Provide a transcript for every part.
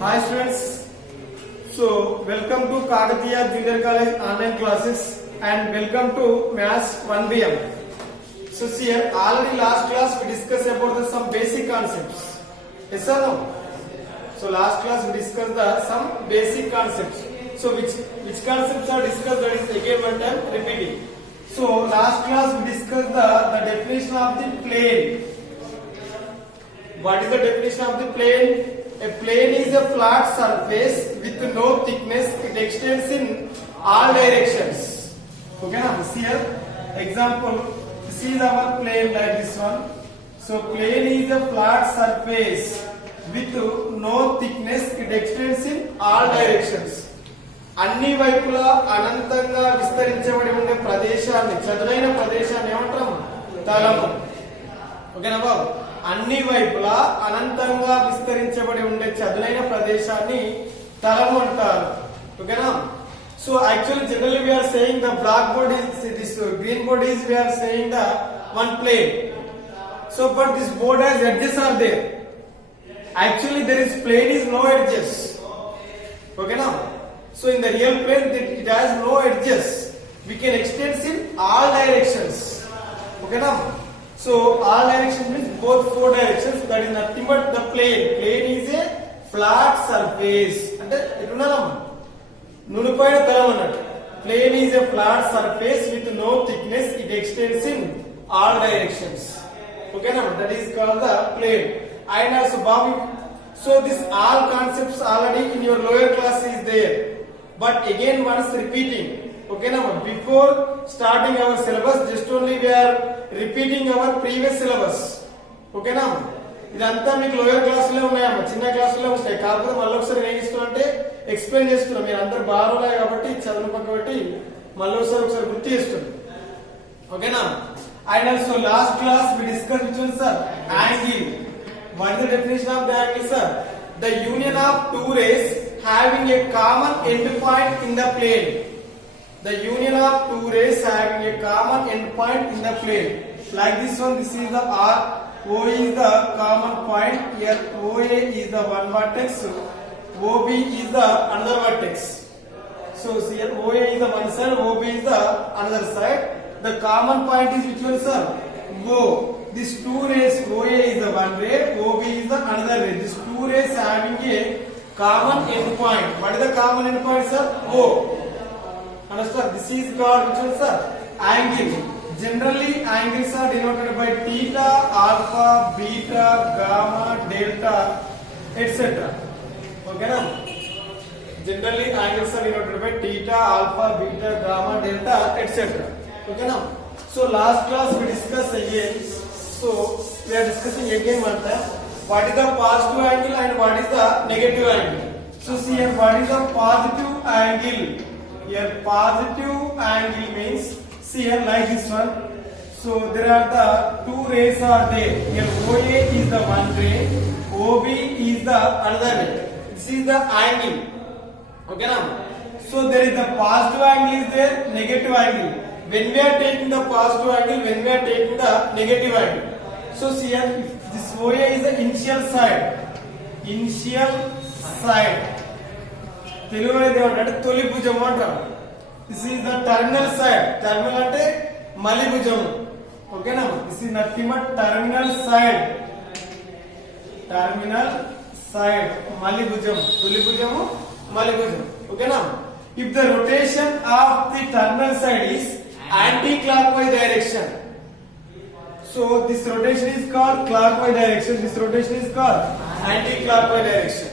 Hi students, so welcome to Kakatiya Junior College online classes and welcome to Maths 1BM. So see here, already last class we discussed about some basic concepts. Yes or no? So last class we discussed some basic concepts. So which concepts are discussed, that is again one time repeating. So last class we discussed the definition of the plane. What is the definition of the plane? A plane is a flat surface with no thickness. It extends in all directions. Okay, now see here. Example. This is our plane like this one. So plane is a flat surface with no thickness. It extends in all directions. అన్ని వైపులా అనంతంగా విస్తరించబడి ఉండే ప్రదేశాన్ని, చదునైన ప్రదేశాన్ని ఏమంటాం? తలము. ఓకేనా బాబు? అన్ని వైపులా అనంతంగా విస్తరించబడి ఉండే చదునైన ప్రదేశాన్ని తలము అంటారు. ఓకేనా? So actually generally we are saying the black board is this green board is we are saying the one plane. So but this board has edges are there. Actually there is plane is no edges. Okay, so in the real plane it has no edges. We can extend in all directions. Okay, so all directions means both four directions. That is nothing but the plane. Plane is a flat surface. అంటే ఇటున్నాం నునుపైన తలం అన్నట్టు. Plane is a flat surface with no thickness. It extends in all directions. Okay, that is called the plane. And also Bobby. So this all concepts already in your lower class is there. But again once repeating. Okay, now before starting our syllabus, just only we are repeating our previous syllabus. Okay, now ఇదంతా మీకు lower class లో ఉన్నాయమ్మా, చిన్న class లో ఉంటాయి. కాకపోతే మళ్ళీ ఒకసారి ఏం ఇస్తున్నా అంటే ఎక్స్ప్లెయిన్ చేస్తున్నా. మీరు అందరు బాగా ఉన్నాయి కాబట్టి చదువు పక్క పెట్టి మళ్ళీ ఒకసారి గుర్తు చేస్తున్నా. ఓకేనా? And also last class we discuss which one sir? Angle. What is the definition of the angle sir? The union of two rays having a common end point in the plane. The union of two rays having a common end point in the plane. Like this one, this is the R. O is the common point. Here OA is the one vertex. OB is the another vertex. So here OA is the one side, OB is the another side. The common point is which one, sir? O. These two rays, OA is the one ray, OB is the another ray. These two rays having a common end point. What is the common end point, sir? O. Understand? This is called which one, sir? Angle. Generally angles are denoted by theta, alpha, beta, gamma, delta, etc. Okay, now generally angles are denoted by theta, alpha, beta, gamma, delta, etc. Okay, now so last class we discussed again. So we are discussing again one time. What is the positive angle and what is the negative angle? So see here, what is the positive angle? Here positive angle means, see here like this one. So there are the two rays are there. Here OA is the one ray, OB is the another ray. This is the angle. Okay, now so there is the positive angle is there, negative angle. When we are taking the positive angle, when we are taking the negative angle. So see here, this OA is the initial side. Initial side. తెలుగులో ఏమంటే తొలి భుజం అంటారు. This is the terminal side. Terminal అంటే మలి భుజం. ఓకేనా? This is nothing but terminal side. Terminal side మలి భుజం. తొలి భుజము మలి భుజం. ఓకేనా? If the rotation of the terminal side is anti clock wise direction. So this rotation is called clockwise direction. This rotation is called anti-clockwise direction.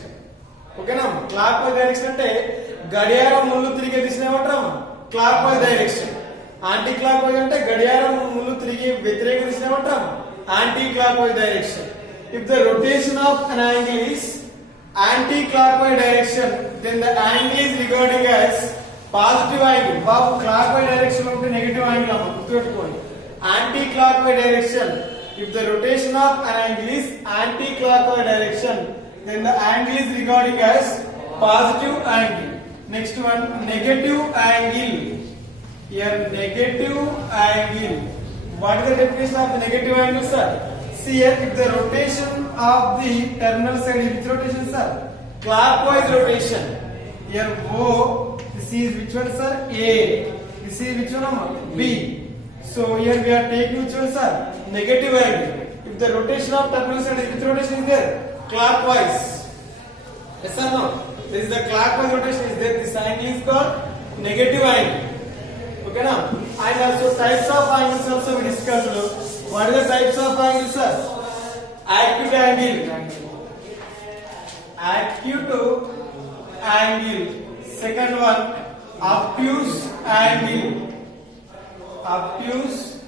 Okay na? Clockwise direction అంటే గడియారం ముందు తిరిగే దిశను ఏమంటాం? Clockwise direction. Anti-clockwise అంటే గడియారం ముందు తిరిగే వ్యతిరేక దిశను ఏమంటాం? Anti-clockwise direction. If the rotation of an angle is anti-clockwise direction, then the angle is regarded as positive angle. Babu clockwise direction ఉంటే నెగటివ్ యాంగిల్ అమ్మ గుర్తుపెట్టుకోండి. Anti-clockwise direction. If the rotation of an angle is anti-clockwise direction, then the angle is regarded as positive angle. Next one, negative angle. Here negative angle. What is the definition of the negative angle, sir? See here, if the rotation of the terminal side, which rotation, sir? clockwise rotation. Here O, this is which one sir? A. This is which one? B. So here we are taking which one sir? Negative angle. If the rotation of turbulence and which rotation is there? Clockwise. Yes or no? This is the clockwise rotation is there. This angle is called negative angle. Okay now? And also types of angles also we discussed. What are the types of angles sir? Acute angle. Acute angle. Second one, obtuse angle. Obtuse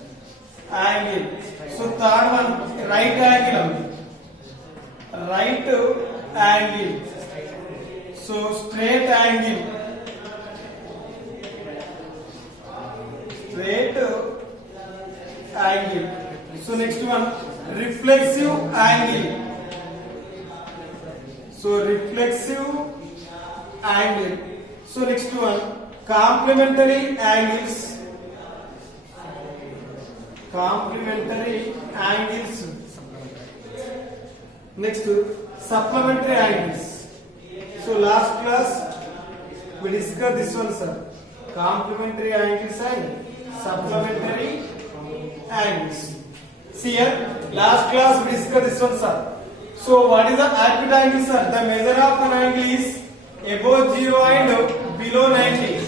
angle. So third one, right angle. Right angle. So straight angle. Straight angle. So next one, reflexive angle. So reflexive angle. So next one, complementary angles. Complementary angles. Next, supplementary angles. So last class we discussed this one sir. Complementary angles and supplementary angles. See here, last class we discussed this one sir. So what is the acute angle sir? The measure of an angle is above 0 and below 90.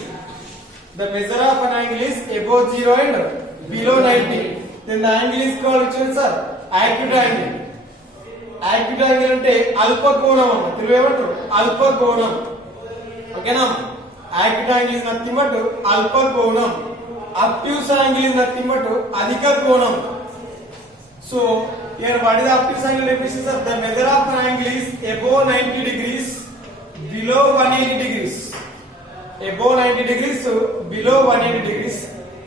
The measure of an angle is above 0 and below 90. Then the angle is called which one sir? Acute angle. Acute angle అంటే అల్ప కోణం అన్న తెలుగు ఏమంటారు అల్ప కోణం ఓకేనా acute angle is nothing but అల్ప కోణం obtuse angle is nothing but అధిక కోణం so here what is the obtuse angle definition sir the measure of an angle is above 90 degrees below 180 degrees above 90 degrees so below 180 degrees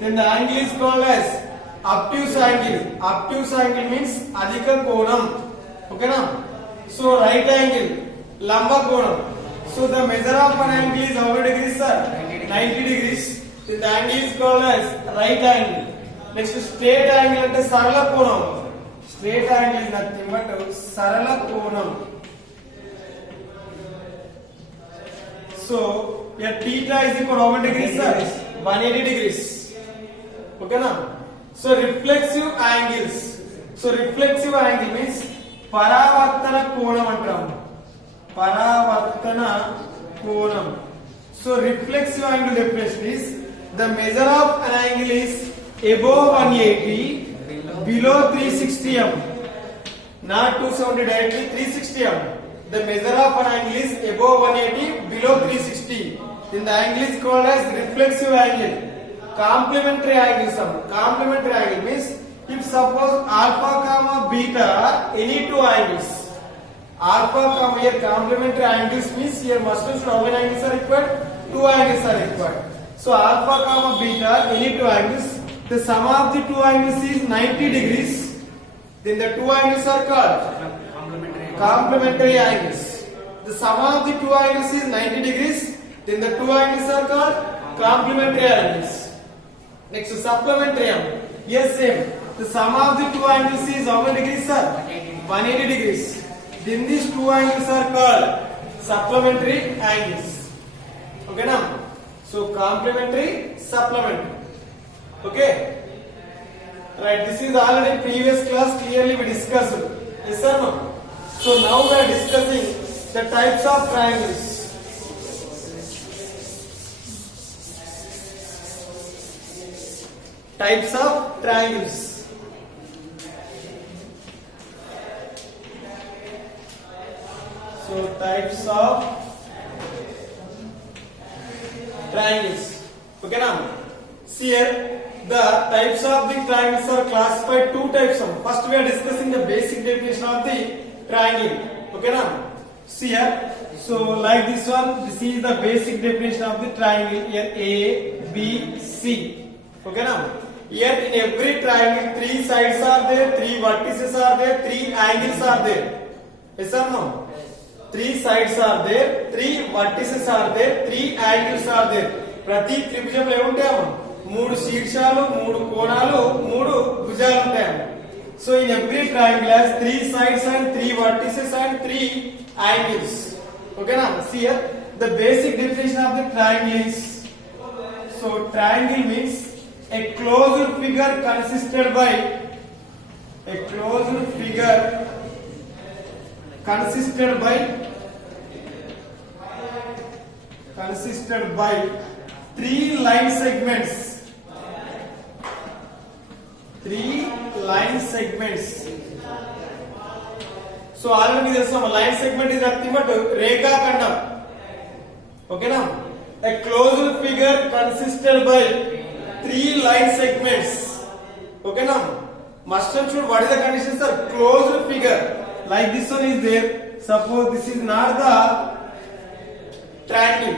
then the angle is called as obtuse angle. Obtuse angle means adhika konam. Okay na? So right angle, lamba konam. So the measure of an angle is how many degrees sir? 90 degrees. Then the angle is called as right angle. Next straight angle ante sarala konam. Straight angle is nothing but sarala konam. So here theta is equal to how many degrees sir? 180 degrees. Okay na? So reflexive angles. So reflexive angle means paravartana konam antam. Paravartana konam. So reflexive angle definition is the measure of an angle is above 180, below 360 m. Not 270 directly 360 m. The measure of an angle is above 180, below 360. Then the angle is called as reflexive angle. Complementary angle sum. Complementary angle means if suppose alpha comma beta any two angles. Alpha comma here complementary angles means here must have how many angles are required? Two angles are required. So alpha comma beta any two angles. The sum of the two angles is 90 degrees. Then the two angles are called complementary angles. The sum of the two angles is 90 degrees. Then the two angles are called complementary angles. Next supplementary angle. Yes same. The sum of the two angles is how many degrees sir? 180 degrees. Then these two angles are called supplementary angles. Okay now? So complementary, supplementary. Okay? Right, this is already previous class clearly we discussed. Yes or no? So now we are discussing the types of triangles. Types of triangles. So types of triangles. Okay now? See here the types of the triangles are classified two types of. First we are discussing the basic definition of the triangle. Okay now? See here. So like this one, this is the basic definition of the triangle. Here A, B, C. Okay now? Here in every triangle, three sides are there, three vertices are there, three angles are there. Yes or no? Three sides are there, three vertices are there, three angles are there. ప్రతి త్రిభుజంలో ఏముంటాయమ్మా మూడు శీర్షాలు మూడు కోణాలు మూడు భుజాలు ఉంటాయమ్మా. So in every triangle has three sides and three vertices and three angles. Okay now, see here the basic definition of the triangle is, so triangle means a closed figure consisted by three line segments. So already there's some line segment is nothing but Rekha Kandam. Okay now, a closed figure consisted by three line segments. Okay now, must and should, what is the condition, sir? Closed figure like this one is there. Suppose this is not the triangle.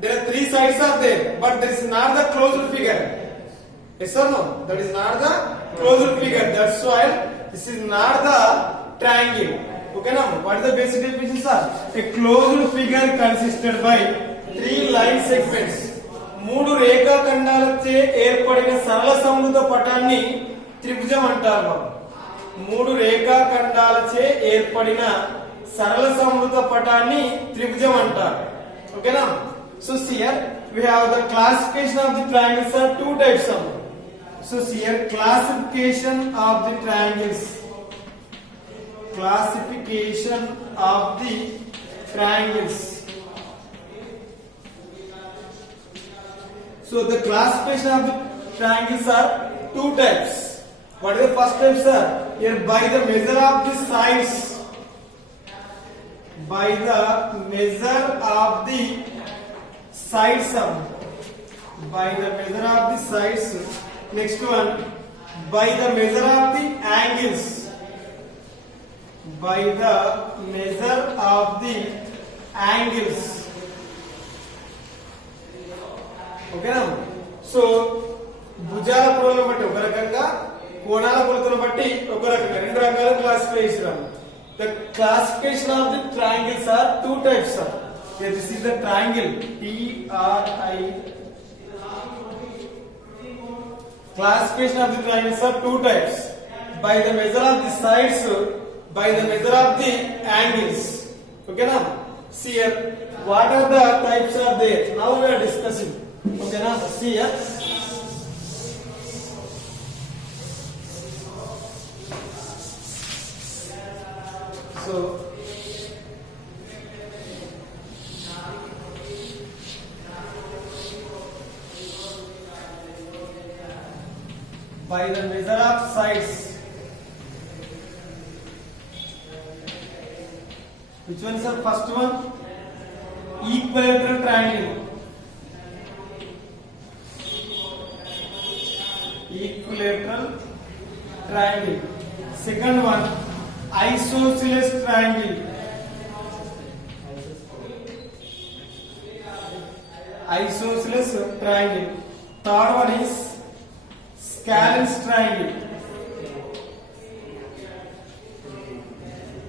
There are three sides are there, but this is not the closed figure. Yes or no? That is not the closed figure. That's why this is not the triangle. Okay now, what is the basic definition, sir? A closed figure consisted by three line segments. మూడు రేఖాఖండాలచే ఏర్పడిన సరళ సమృద్ధ పటాన్ని త్రిభుజం అంటారు. మూడు రేఖాఖండాలచే ఏర్పడిన సరళ సమృద్ధ పటాన్ని త్రిభుజం అంటారు. ఓకేనా? So here we have the classification of the triangles are two types of. So here classification of the triangles. Classification of the triangles. So the classification of the triangles are two types. What is the first type, sir? Here by the measure of the sides. By the measure of the sides. By the measure of the sides. Next one, by the measure of the angles. By the measure of the angles. Okay now, so భుజాల కొలతను బట్టి ఒక రకంగా, కోణాల కొలతను బట్టి ఒక రకంగా, రెండు రకాల classification. The classification of the triangles are two types, sir. Here this is the triangle TRI. Classification of the triangles are two types. By the measure of the sides, by the measure of the angles. Okay now, see here what are the types are there. Now we are discussing. Okay now, see here. So by the measure of sides, which one is the first one? Equilateral triangle. Equilateral triangle. Second one, isosceles triangle. Isosceles triangle. Third one is scalene triangle.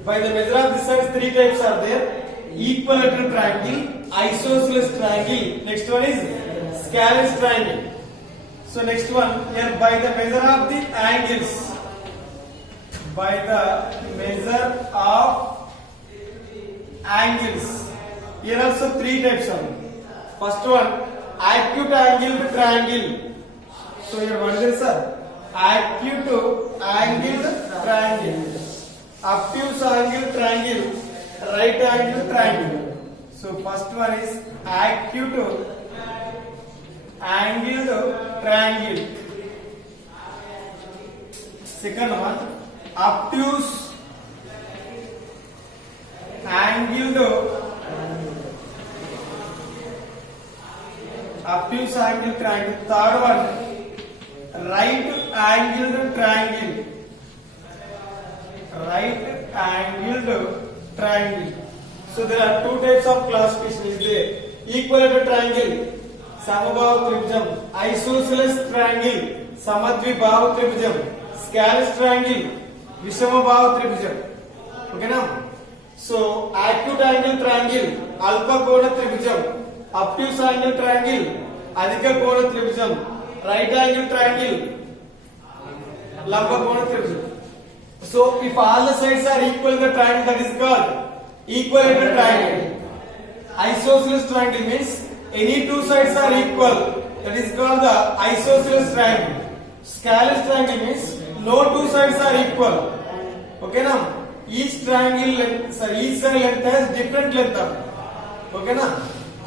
By the measure of the sides, three types are there: equilateral triangle, isosceles triangle. Next one is scalene triangle. So next one, here by the measure of the angles. By the measure of angles. Here also three types are. First one, acute angled triangle. So here what is it, sir? Acute angled triangle. Obtuse angled triangle. Right angled triangle. So first one is acute angled triangle. Second one, obtuse angled triangle. Third one, right angled triangle. Right angled triangle. So there are two types of classification is there: equilateral triangle, समबाहु त्रिभुजम; isosceles triangle, समद्विबाहु त्रिभुजम; scalene triangle, विषमबाहु त्रिभुजम. Okay now, so acute angle triangle, अल्प कोण त्रिभुजम; obtuse angle triangle, अधिक कोण त्रिभुजम; right angle triangle, लंब कोण त्रिभुजम. So if all the sides are equal in the triangle, that is called equilateral triangle. isosceles triangle means any two sides are equal. That is called the isosceles triangle. Scalene triangle means no two sides are equal. Okay now? Each triangle length, each side length has different length. Okay now?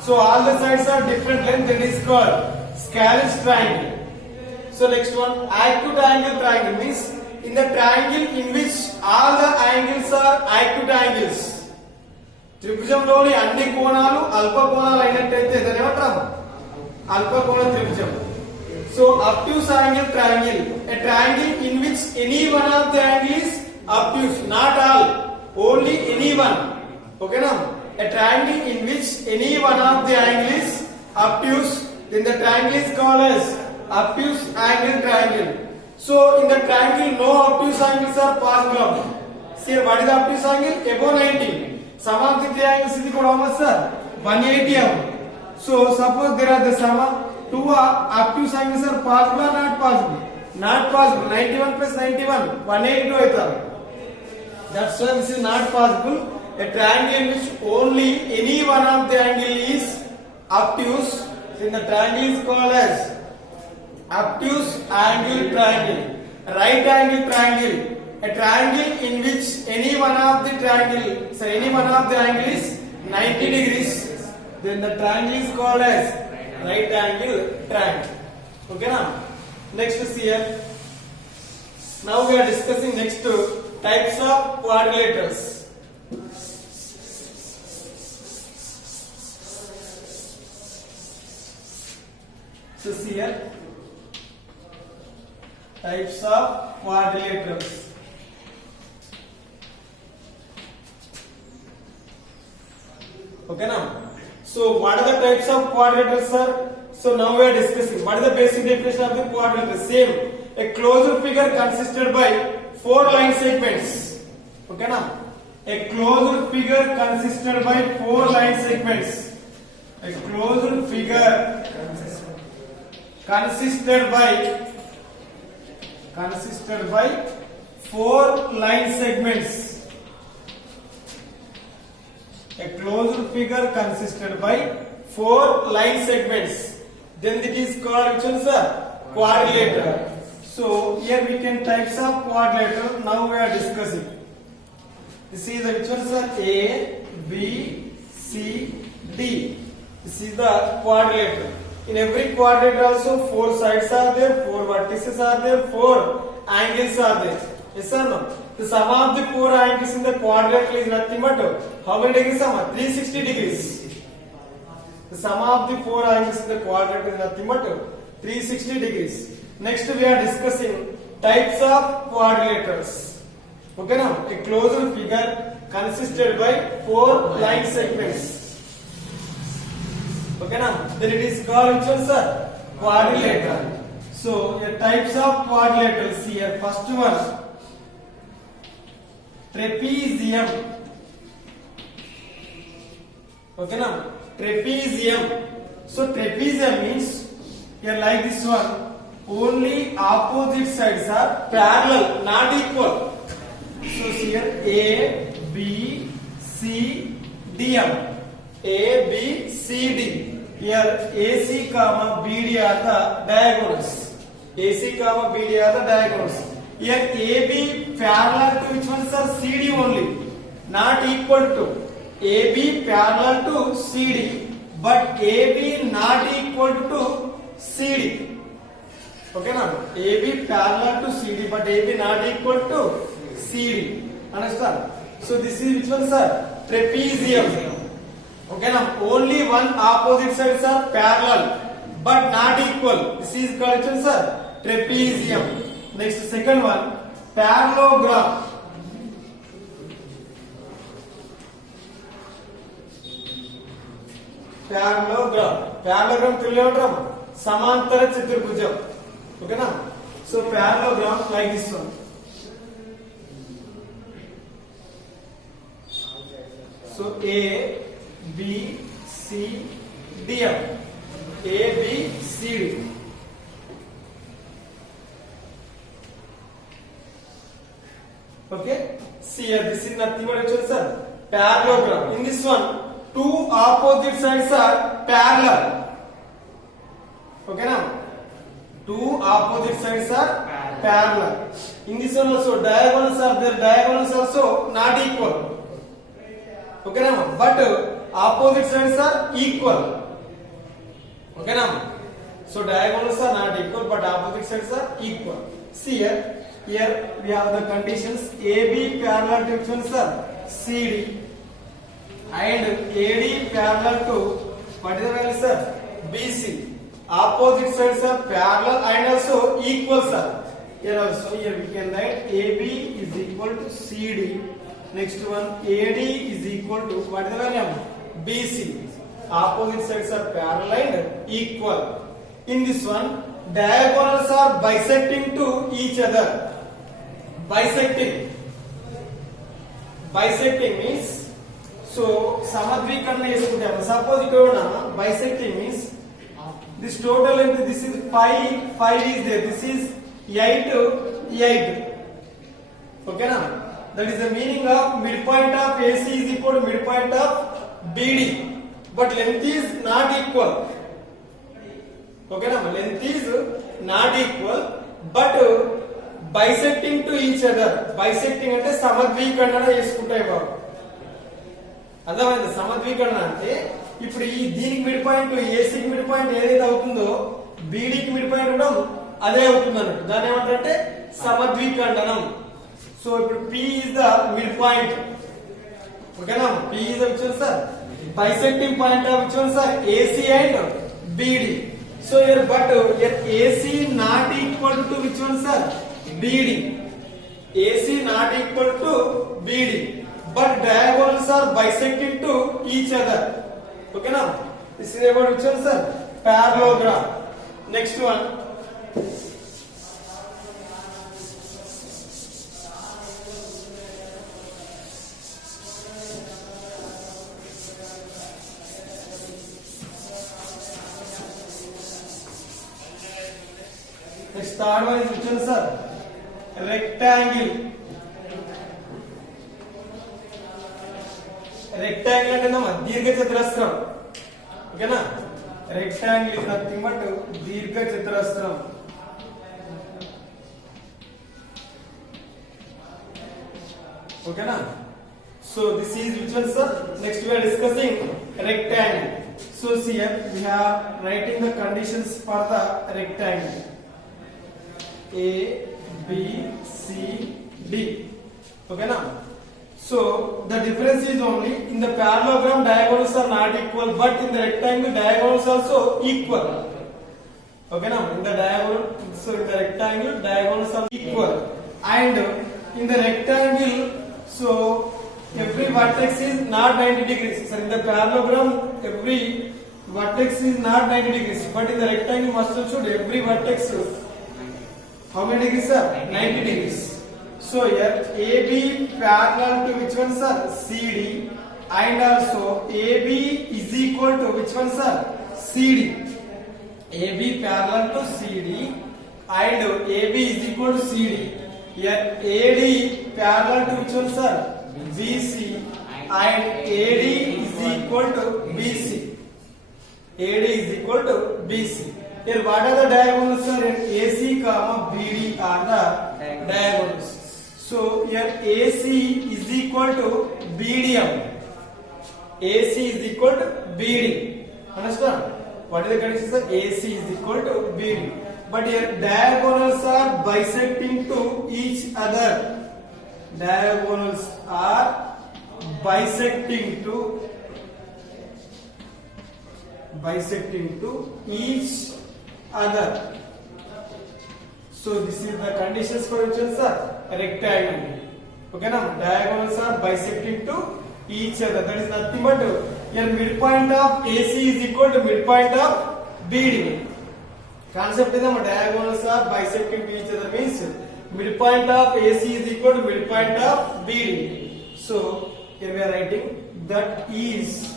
So all the sides are different length. That is called scalene triangle. So next one, acute angle triangle means in the triangle in which all the angles are acute angles. త్రిభుజంలోని అన్ని కోణాలు అల్ప కోణాలు అయినట్టయితే దాన్ని ఏమంటారు? అల్ప కోణ త్రిభుజం. So obtuse angle triangle, a triangle in which any one of the angle is obtuse, not all, only any one. Okay now? A triangle in which any one of the angle is obtuse, then the triangle is called as obtuse angle triangle. So in the triangle no obtuse angles are possible. See what is the obtuse angle? Above 90. Sum of the triangles is equal to how much, sir? 180. So suppose there are the sum of two obtuse angles are possible or not possible? Not possible. 91 plus 91, 182 aitharu. That's why this is not possible. A triangle in which only any one of the angle is obtuse, then the triangle is called as obtuse angle triangle. Right angle triangle, a triangle in which any one of the angle is 90 degrees, then the triangle is called as right angle triangle. Okay now? Next is here. Now we are discussing next types of quadrilaterals. So see here, types of quadrilaterals. Okay now? So what are the types of quadrilaterals, sir? So now we are discussing what is the basic definition of the quadrilateral. Same, a closed figure consisted by 4 line segments. Okay now? A closed figure consisted by 4 line segments. A closed figure consisted by 4 line segments. A closed figure consisted by 4 line segments. Then it is called which one, sir? Quadrilateral. So here we can types of quadrilateral. Now we are discussing. This is the which one, sir? A, B, C, D. This is the quadrilateral. In every quadrilateral also 4 sides are there, 4 vertices are there, 4 angles are there. Yes or no? The sum of the 4 angles in the quadrilateral is nothing but how many degrees? 360 degrees. The sum of the 4 angles in the quadrilateral is nothing but 360 degrees. Next we are discussing types of quadrilaterals. Okay now? A closed figure consisted by 4 line segments. Okay now? Then it is called which one, sir? Quadrilateral. So the types of quadrilaterals here. First one, trapezium. Okay now? Trapezium. So trapezium means here like this one, only opposite sides are parallel, not equal. So here A, B, C, D. A, B, C, D. Here AC, BD are the diagonals. AC, BD are the diagonals. Here AB parallel to which one, sir? CD only, not equal to. AB parallel to CD, but AB not equal to CD. Okay now? AB parallel to CD, but AB not equal to CD. Understand? So this is which one, sir? Trapezium. Okay now? Only one opposite sides are parallel, but not equal. This is called which one, sir? Trapezium. Next, second one, parallelogram. Parallelogram trilateral, samantara chaturabhujam. Okay na? So parallelogram like this one. So A, B, C, D. A, B, C, D. Okay? See here, this is nothing but actually, sir, parallelogram. In this one, two opposite sides are parallel. Okay now, two opposite sides are parallel. In this one also diagonals are there, diagonals also not equal. Okay now, but opposite sides are equal. Okay now, so diagonals are not equal but opposite sides are equal. See here we have the conditions. AB parallel to which one sir? CD, and AD parallel to what is the value sir? BC. Opposite sides are parallel and also equal sir. Here we can write AB is equal to CD. Next one, AD is equal to what is the value? BC. Opposite sides are parallel and equal. In this one, diagonals are bisecting to each other. Bisecting means, so samadvikarna చేసుకుంటాము. Suppose ఇక్కడ bisecting means this total length, this is 5 is there, this is 8. Okay na? That is the meaning of midpoint of AC is equal to midpoint of BD, but length is not equal. Okay na? Length is not equal but bisecting to each other. Bisecting అంటే సమద్వికరణ చేసుకుంటాయి బాబు. అర్థమైంది? సమద్వికరణ అంటే ఇప్పుడు ఈ దీనికి mid point ఏసీకి mid point ఏదైతే అవుతుందో బీడీకి మిడ్ పాయింట్ కూడా అదే అవుతుంది అన్నట్టు. దాన్ని ఏమంటారంటే సమద్విఖండనం. సో ఇప్పుడు P is the mid point. ఓకేనా? P is the which one sir? Bisecting point of which one sir? AC and BD. So here but here AC not equal to which one sir? BD. AC not equal to BD. But diagonals are bisecting to each other. Okay now? This is about which one sir? Parallelogram. Next one. Next third one is which one sir? Rectangle. Rectangle అంటే దీర్ఘ చతురస్రం. ఓకేనా? Rectangle is nothing but దీర్ఘ చతురస్రం. ఓకేనా? So this is which one sir? Next we are discussing rectangle. So see here we are writing the conditions for the rectangle. A, B, C, D. Okay now? So the difference is only in the parallelogram diagonals are not equal, but in the rectangle diagonals also equal. Okay now? In the diagonal, so in the rectangle diagonals are equal, and in the rectangle, so every vertex is not 90 degrees. So in the parallelogram every vertex is not 90 degrees, but in the rectangle must should every vertex how many degrees sir? 90 degrees. So here AB parallel to which one sir? CD, and also AB is equal to which one sir? CD. AB parallel to CD and AB is equal to CD. Here AD parallel to which one sir? BC, and AD is equal to BC. AD is equal to BC. Here what are the diagonals sir? AC comma BD are the diagonals. So here AC is equal to BDM. AC is equal to BD. Understand? What is the condition sir? AC is equal to BD. But here diagonals are bisecting to each other. Diagonals are bisecting to each other. So this is the conditions for which one sir? Rectangle. Okay now? Diagonals are bisecting to each other. That is nothing but here midpoint of AC is equal to midpoint of BD. Concept is that diagonals are bisecting to each other means midpoint of AC is equal to midpoint of BD. So here we are writing that is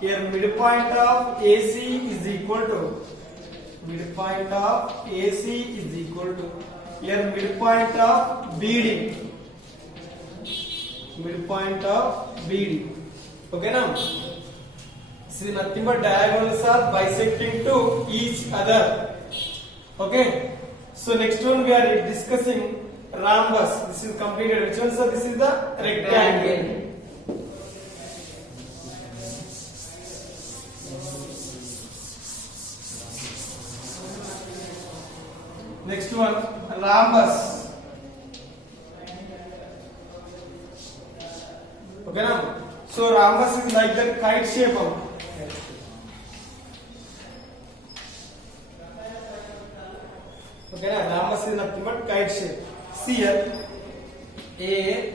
here midpoint of AC is equal to midpoint of AC is equal to here midpoint of BD. Midpoint of BD. Okay now. This is nothing but diagonals are bisecting to each other. Okay. So next one we are discussing rhombus. This is completed. Which one, sir? This is the rectangle. Next one, rhombus. Okay now. So rhombus is like that kite shape. Okay now, rhombus is nothing but kite shape. See here, A,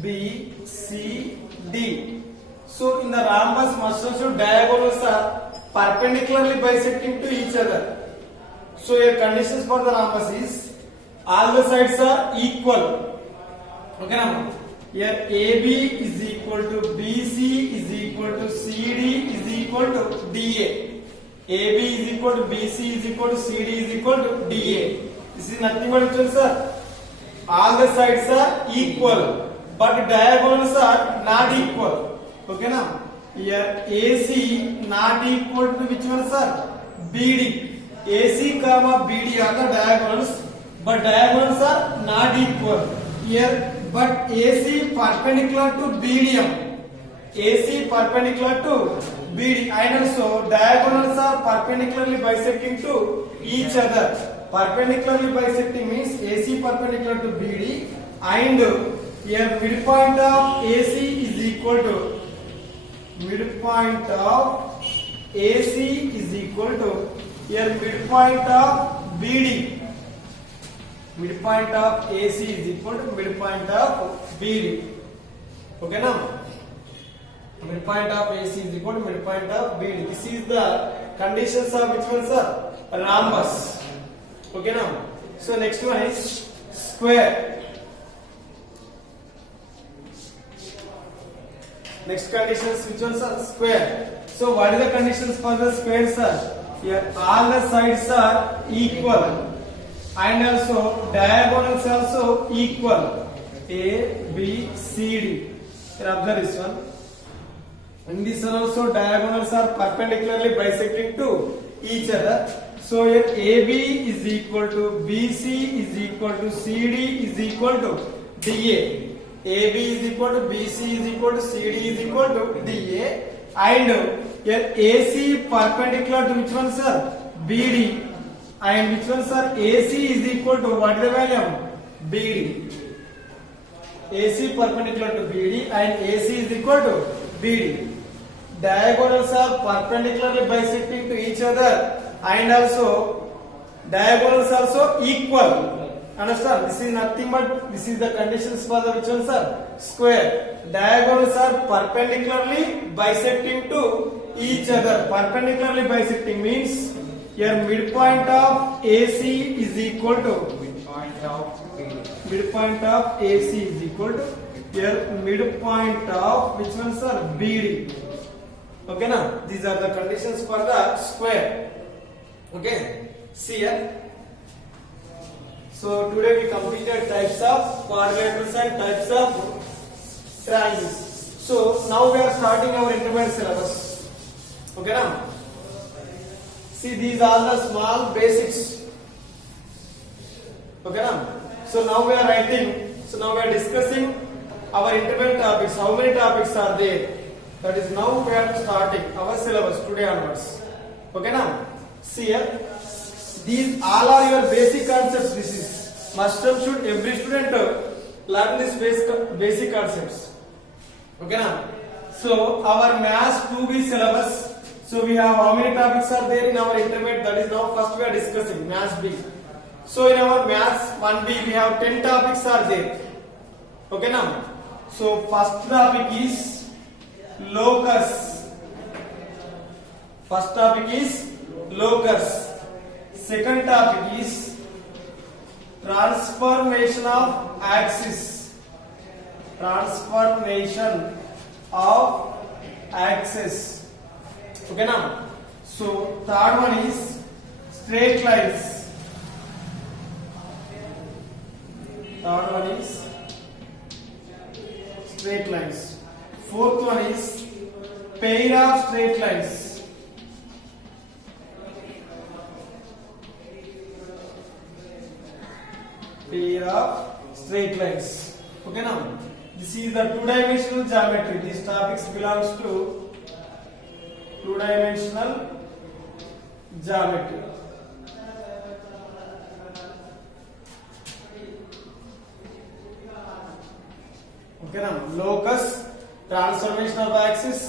B, C, D. So in the rhombus, must also diagonals are perpendicularly bisecting to each other. So your conditions for the rhombus is all the sides are equal. Okay now. Here AB is equal to BC is equal to CD is equal to DA. AB is equal to BC is equal to CD is equal to DA. This is nothing but equal, sir. All the sides are equal, but diagonals are not equal. Okay now. Here AC not equal to which one, sir? BD. AC comma BD are the diagonals, but diagonals are not equal. Here, but AC perpendicular to BDM. AC perpendicular to BD, and also diagonals are perpendicularly bisecting to each other. Perpendicularly bisecting means AC perpendicular to BD, and here midpoint of AC is equal to midpoint of AC is equal to here midpoint of BD. Midpoint of AC is equal to midpoint of BD. Okay now? Midpoint of AC is equal to midpoint of BD. This is the conditions of which one, sir? Rhombus. Okay now? So next one is square. Next conditions, which one, sir? Square. So what are the conditions for the square, sir? Here all the sides are equal, and also diagonals also equal. A, B, C, D. Here observe this one. In this one also diagonals are perpendicularly bisecting to each other. So here AB is equal to BC is equal to CD is equal to DA. AB is equal to BC is equal to CD is equal to DA, and here AC perpendicular to which one, sir? BD, and which one, sir? AC is equal to what is the value? BD. AC perpendicular to BD and AC is equal to BD. Diagonals are perpendicularly bisecting to each other, and also diagonals also equal. Understand? This is nothing but this is the conditions for the which one, sir? Square. Diagonals are perpendicularly bisecting to each other. Perpendicularly bisecting means your midpoint of AC is equal to midpoint of AC is equal to your midpoint of which one, sir? BD. Okay now? These are the conditions for the square. Okay. See here. So today we completed types of quadrilaterals and types of triangles. So now we are starting our intermediate syllabus. Okay now? See, these are the small basics. Okay now? So now we are writing. So now we are discussing our intermediate topics. How many topics are there? That is now we are starting our syllabus today onwards. Okay now? See here. These all are your basic concepts. This is must have should every student learn this basic concepts. Okay now? So our Maths 2B syllabus. So we have how many topics are there in our intermediate? That is now first we are discussing Maths B. So in our Maths 1B we have 10 topics are there. Okay now? So first topic is locus. First topic is locus. Second topic is transformation of axis. Transformation of axis. Okay now? So third one is straight lines. Third one is straight lines. Fourth one is pair of straight lines. Pair of straight lines. Okay now, this is the two-dimensional geometry. These topics belongs to two-dimensional geometry. Okay now, locus, transformation of axis,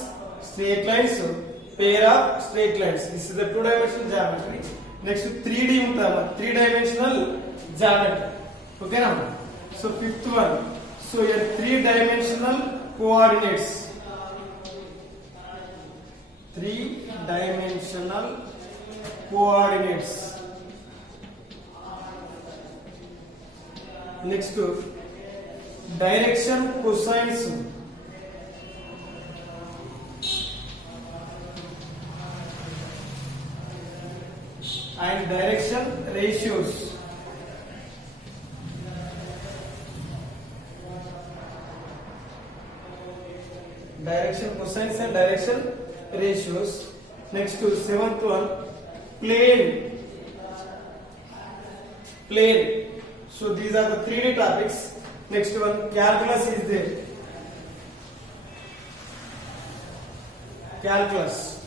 straight lines, pair of straight lines. This is the two-dimensional geometry. Next 3D untama, three-dimensional geometry. Okay now, so fifth one. So here three-dimensional coordinates. Three-dimensional coordinates. Next direction cosines. And direction ratios. Direction cosines and direction ratios. Next to seventh one, plane. Plane. So these are the 3D topics. Next one, calculus is there. Calculus.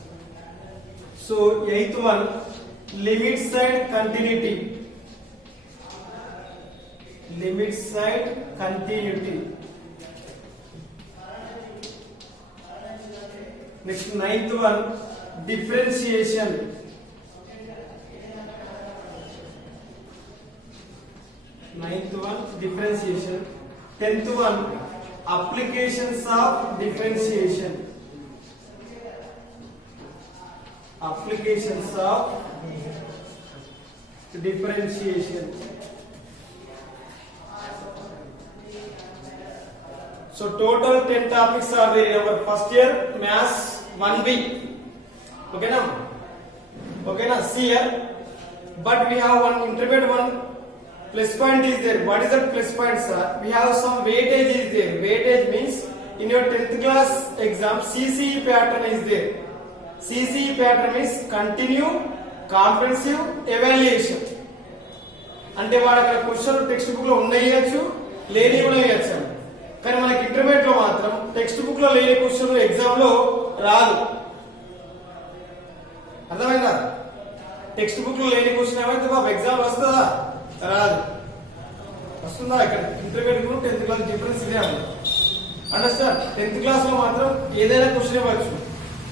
So eighth one, limits and continuity. Limits and continuity. Next ninth one, differentiation. Ninth one, differentiation. 10th one, applications of differentiation. Applications of differentiation. So total 10 topics are there in our first year maths 1B. Okay now? Okay now, see here. But we have one intermediate one. Plus point is there. What is that plus point, sir? We have some weightage is there. Weightage means in your 10th class exam CCE pattern is there. CCE pattern means continue comprehensive evaluation. అంటే వాడు అక్కడ question text book లో ఉండేయచ్చు లేని కూడా వేయచ్చు. కానీ మనకి intermediate లో మాత్రం టెక్స్ట్ బుక్ లో లేని క్వశ్చన్ ఎగ్జామ్ లో రాదు. అర్థమైందా? టెక్స్ట్ బుక్ లో లేని క్వశ్చన్ ఏమైతే బాబు ఎగ్జామ్ వస్తుందా? రాదు. వస్తుందా? ఇక్కడ ఇంటర్మీడియట్ 10th క్లాస్ డిఫరెన్స్ ఇదే అన్నమాట. అండర్స్టాండ్? 10th క్లాస్ లో మాత్రం ఏదైనా క్వశ్చన్ ఇవ్వచ్చు,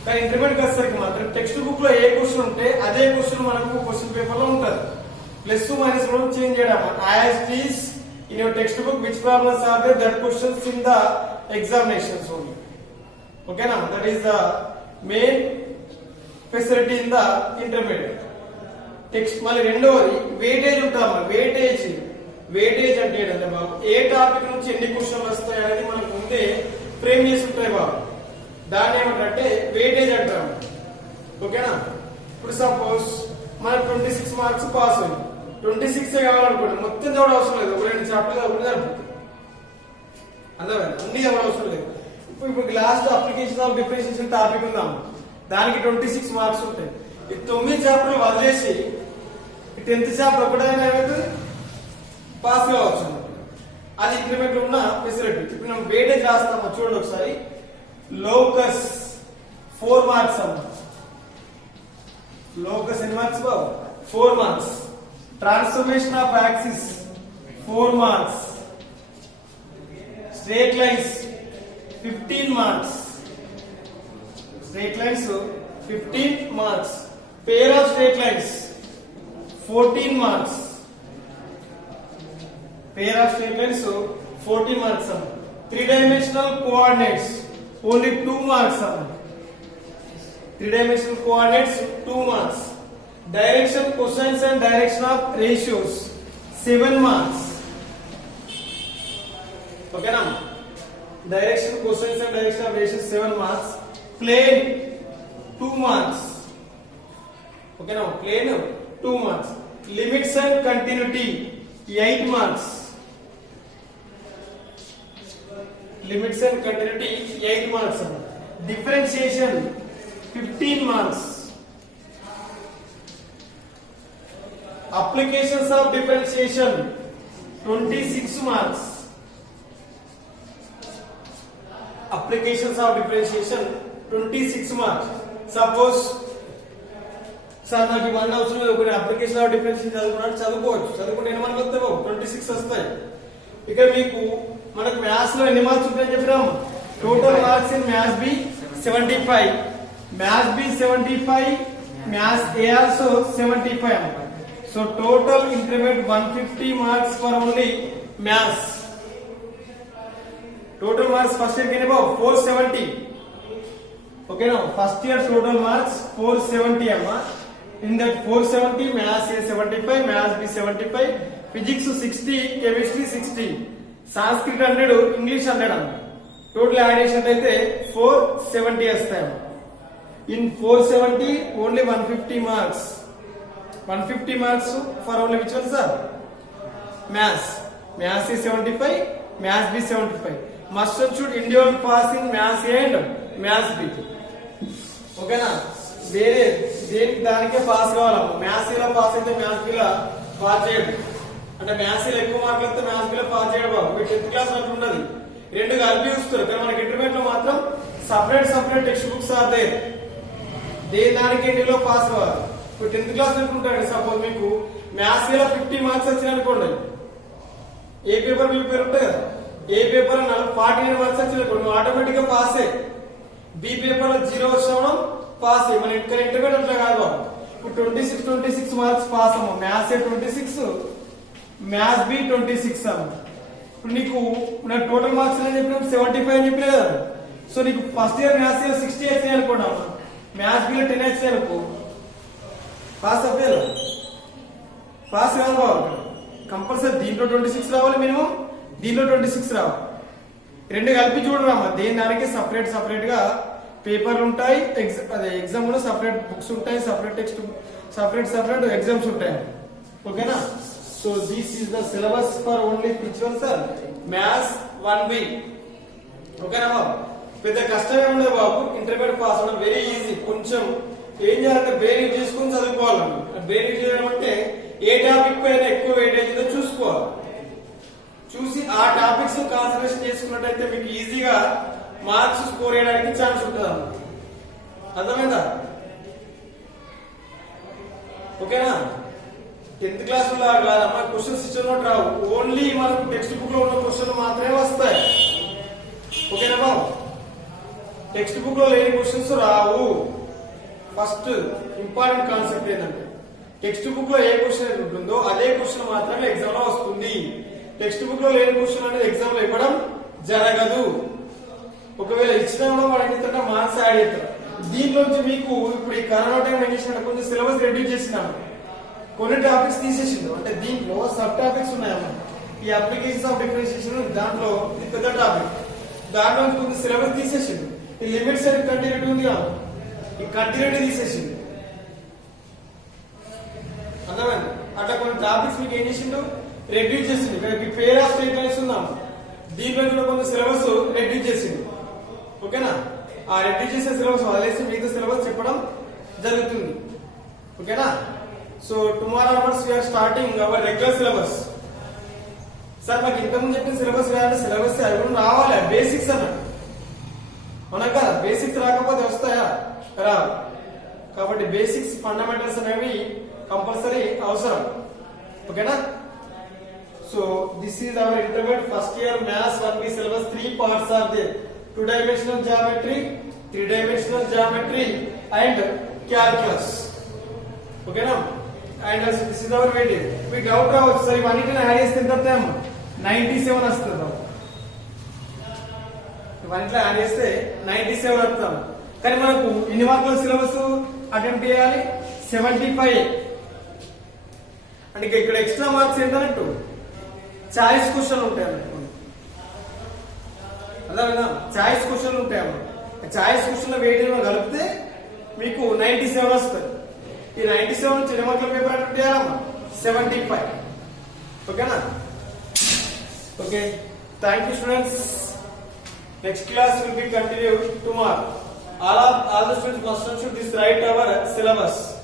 కానీ ఇంటర్మీడియట్ వచ్చేసరికి మాత్రం టెక్స్ట్ బుక్ లో ఏ క్వశ్చన్ ఉంటే అదే క్వశ్చన్ మనకు క్వశ్చన్ పేపర్ లో ఉంటుంది. ప్లస్ మైనస్ కూడా చేంజ్ చేయడం. As it is in your textbook which problems are there, that questions in the examinations only. Okay now, that is the main facility in the intermediate. Text మళ్ళీ రెండోది weightage ఉంటామా. Weightage అంటే ఏంటంటే బాబు ఏ topic నుంచి ఎన్ని క్వశ్చన్లు వస్తాయి అనేది మనకు ముందే ఫ్రేమ్ చేసి ఉంటాయి బాబు. దాన్ని ఏమంటారంటే వెయిటేజ్ అంటాము. ఓకేనా? ఇప్పుడు సపోజ్ మనకు 26 మార్క్స్ పాస్ అయింది. 26 కావాలనుకోండి, మొత్తం చదవడం అవసరం లేదు. ఒక 2 చాప్టర్లు ఒకటి సరిపోతుంది. అర్థమైంది? అన్ని చదవడం అవసరం లేదు. ఇప్పుడు last application of differentiation topic ఉందాం, దానికి 26 మార్క్స్ ఉంటాయి. ఈ 9 చాప్టర్లు వదిలేసి 10th చాప్టర్ ఒకటైనా ఏమవుతుంది పాస్ కావచ్చు. అది ఇంటర్మీడియట్ లో ఉన్న ఫెసిలిటీ. ఇప్పుడు మనం వెయిటేజ్ రాస్తాము చూడండి ఒకసారి. లోకస్ 4 మార్క్స్ అమ్మ. లోకస్ ఎన్ని marks Babu? 4 marks. Transformation of axis 4 marks. Straight lines 15 marks. Straight lines 15 marks. Pair of straight lines 14 marks. Pair of straight lines 14 marks. Three-dimensional coordinates only 2 marks. Three-dimensional coordinates 2 marks. Direction cosines and direction of ratios 7 marks. Okay now, direction cosines and direction of ratios 7 marks. Plane 2 marks. Okay now, plane 2 marks. Limits and continuity 8 marks. Limits and continuity 8 marks. differentiation 15 marks. Applications of differentiation 26 marks. Applications of differentiation 26 marks. Suppose sir నాకు ఇవన్నీ అవసరం లేదు, కొన్ని application of differentiation చదువుకున్నాడు, చదువుకుంటే ఎన్ని మార్కులు వస్తాయి బాబు? 26 వస్తాయి. ఇక్కడ మీకు మనకు మ్యాథ్స్ లో ఎన్ని మార్క్స్ ఉంటాయని చెప్పినాం? Total marks in maths B 75, maths B 75, maths A also 75 అన్నమాట. So total increment 150 marks for only maths. Total marks first year కి 470. ఓకేనా? ఫస్ట్ ఇయర్ టోటల్ మార్క్స్ 470 అమ్మా. In that 470, Maths A 75, Maths B 75, Physics 60, Chemistry 60, Sanskrit 100, English 100 అన్న. Total addition అయితే 470 వస్తాయి. In 470 only 150 marks. 150 marks for only which one sir? Maths. Maths A 75, Maths B 75. Must and should individual pass in Maths A and Maths B. ఓకేనా? వేరే దేనికి దానికే pass కావాలమ్మా. Maths లో pass అయితే మ్యాథ్స్ బిలో పాస్ చేయడు. అంటే maths లో ఎక్కువ మార్కులు వస్తే మ్యాథ్స్ బిలో పాస్ చేయడు బాబు. మీరు 10th క్లాస్ అట్లా ఉండదు, రెండు కలిపి చూస్తారు. కానీ మనకి ఇంటర్మీడియట్ లో మాత్రం separate text books are there. దేని దానికి ఇంటిలో పాస్ కావాలి. ఇప్పుడు 10th క్లాస్ అనుకుంటాడు, సపోజ్ మీకు మ్యాథ్స్ లో 50 మార్క్స్ వచ్చినాయి అనుకోండి, ఏ పేపర్ బి పేపర్ ఉంటాయి కదా, ఏ పేపర్ 49 మార్క్స్ వచ్చినాయి అనుకోండి, నువ్వు ఆటోమేటిక్ గా పాసే. బి పేపర్ లో 0 వచ్చినా పాస్. మన ఇక్కడ ఇంటర్మీడియట్ అట్లా కాదు బాబు. ఇప్పుడు 26 మార్క్స్ పాస్ అమ్మ. మ్యాథ్స్ ఏ 26, మ్యాథ్స్ బి 26 అమ్మ. ఇప్పుడు నీకు నాకు టోటల్ మార్క్స్ అని చెప్పిన 75 అని చెప్పినా కదా. సో నీకు ఫస్ట్ ఇయర్ మ్యాథ్స్ 60 వచ్చినాయి అనుకోండి అమ్మ, మ్యాథ్స్ బిలో 10 వచ్చినాయి అనుకో, పాస్ అవ్వాలి. పాస్ కాదు బాబు. కంపల్సరీ దీంట్లో 26 రావాలి మినిమం, దీంట్లో 26 రావాలి. రెండు కలిపి చూడరామా. దేని దానికి సపరేట్ గా పేపర్లు ఉంటాయి, అదే ఎగ్జామ్ లో సపరేట్ బుక్స్ ఉంటాయి, సపరేట్ టెక్స్ట్, సపరేట్ ఎగ్జామ్స్ ఉంటాయి. ఓకేనా? So this is the syllabus for only which one sir? Maths 1B. ఓకేనా బాబు? పెద్ద కష్టమే ఉండదు బాబు. ఇంటర్మీడియట్ పాస్ అవ్వడం వెరీ ఈజీ. కొంచెం ఏం చేయాలంటే బ్రెయిన్ యూజ్ చేసుకుని చదువుకోవాలి. బ్రెయిన్ యూజ్ చేయడం అంటే ఏ టాపిక్ పైన ఎక్కువ వెయిటేజ్ ఉందో చూసుకోవాలి. చూసి ఆ టాపిక్స్ కాన్సన్ట్రేషన్ చేసుకున్నట్టయితే మీకు ఈజీగా మార్క్స్ స్కోర్ చేయడానికి ఛాన్స్ ఉంటుంది అన్న. అర్థమైందా? ఓకేనా? 10th క్లాస్ లో కాదమ్మా, క్వశ్చన్స్ ఇచ్చిన రావు. ఓన్లీ మనకు టెక్స్ట్ బుక్ లో ఉన్న క్వశ్చన్ మాత్రమే వస్తాయి. ఓకేనా బాబు? టెక్స్ట్ బుక్ లో లేని క్వశ్చన్స్ రావు. ఫస్ట్ ఇంపార్టెంట్ కాన్సెప్ట్ ఏంటంటే టెక్స్ట్ బుక్ లో ఏ క్వశ్చన్ ఉంటుందో అదే క్వశ్చన్ మాత్రమే ఎగ్జామ్ లో వస్తుంది. టెక్స్ట్ బుక్ లో లేని క్వశ్చన్ అనేది ఎగ్జామ్ లో ఇవ్వడం జరగదు. ఒకవేళ ఇచ్చినా కూడా వాడు ఏంటంటే మార్క్స్ యాడ్ చేస్తారు. దీంట్లోంచి మీకు ఇప్పుడు ఈ కరోనా టైం ఏం చేసినట్టు కొంచెం సిలబస్ రెడ్యూస్ చేసినాము, కొన్ని టాపిక్స్ తీసేసిండు. అంటే దీంట్లో సబ్ టాపిక్స్ ఉన్నాయన్నమాట. ఈ అప్లికేషన్స్ ఆఫ్ డిఫరెన్షియేషన్ దాంట్లో ఇది పెద్ద టాపిక్, దాంట్లో కొంచెం సిలబస్ తీసేసిండు. ఈ లిమిట్స్ అండ్ కంటిన్యూటీ ఉంది కదా, ఈ కంటిన్యూటీ తీసేసిండు. అర్థమైంది? అట్లా కొన్ని టాపిక్స్ మీకు ఏం చేసిండు? రెడ్యూస్ చేసిండు. ఇక్కడ పేర్ ఆఫ్ స్టేట్మెంట్స్ ఉందాం, దీంట్లో కూడా కొంచెం సిలబస్ రెడ్యూస్ చేసిండు. ఓకేనా? ఆ రెడ్యూస్ చేసే సిలబస్ వదిలేసి మిగతా సిలబస్ చెప్పడం జరుగుతుంది. ఓకేనా? So tomorrow onwards we are starting our regular syllabus. Sir మాకు ఇంతకుముందు చెప్పిన సిలబస్ కాదంటే సిలబస్ అవి కూడా రావాలి, బేసిక్స్ అన్నట్టు. మనకు కదా బేసిక్స్ రాకపోతే వస్తాయా? రావు. కాబట్టి బేసిక్స్ ఫండమెంటల్స్ అనేవి కంపల్సరీ అవసరం. ఓకేనా? So this is our intermediate first year maths 1B syllabus. 3 parts are there: 2-dimensional geometry, 3-dimensional geometry and calculus. Okay na? And this is our weightage. We doubt రావచ్చు sir ఇవన్నిటిని add చేస్తే ఎంత వస్తాయమ్మ? 97 వస్తుంది. ఇవన్నిట్లో add చేస్తే 97 వస్తాం. కానీ మనకు ఎన్ని మార్కుల సిలబస్ అటెంప్ట్ చేయాలి? 75. అంటే ఇక్కడ ఎక్స్ట్రా మార్క్స్ ఎంత అన్నట్టు? చాయిస్ క్వశ్చన్ ఉంటాయి అన్నట్టు. అదేవిధంగా చాయిస్ క్వశ్చన్ ఉంటాయి అన్నమాట. చాయిస్ క్వశ్చన్ వెయిటేజ్ కలిపితే మీకు 97 వస్తుంది. ఈ 97 నుంచి ఎన్ని మార్కుల పేపర్ అటెంప్ట్ చేయాలమ్మా? 75. ఓకేనా? Okay, thank you students. Next class will be continue tomorrow. all the students must and should this write our syllabus.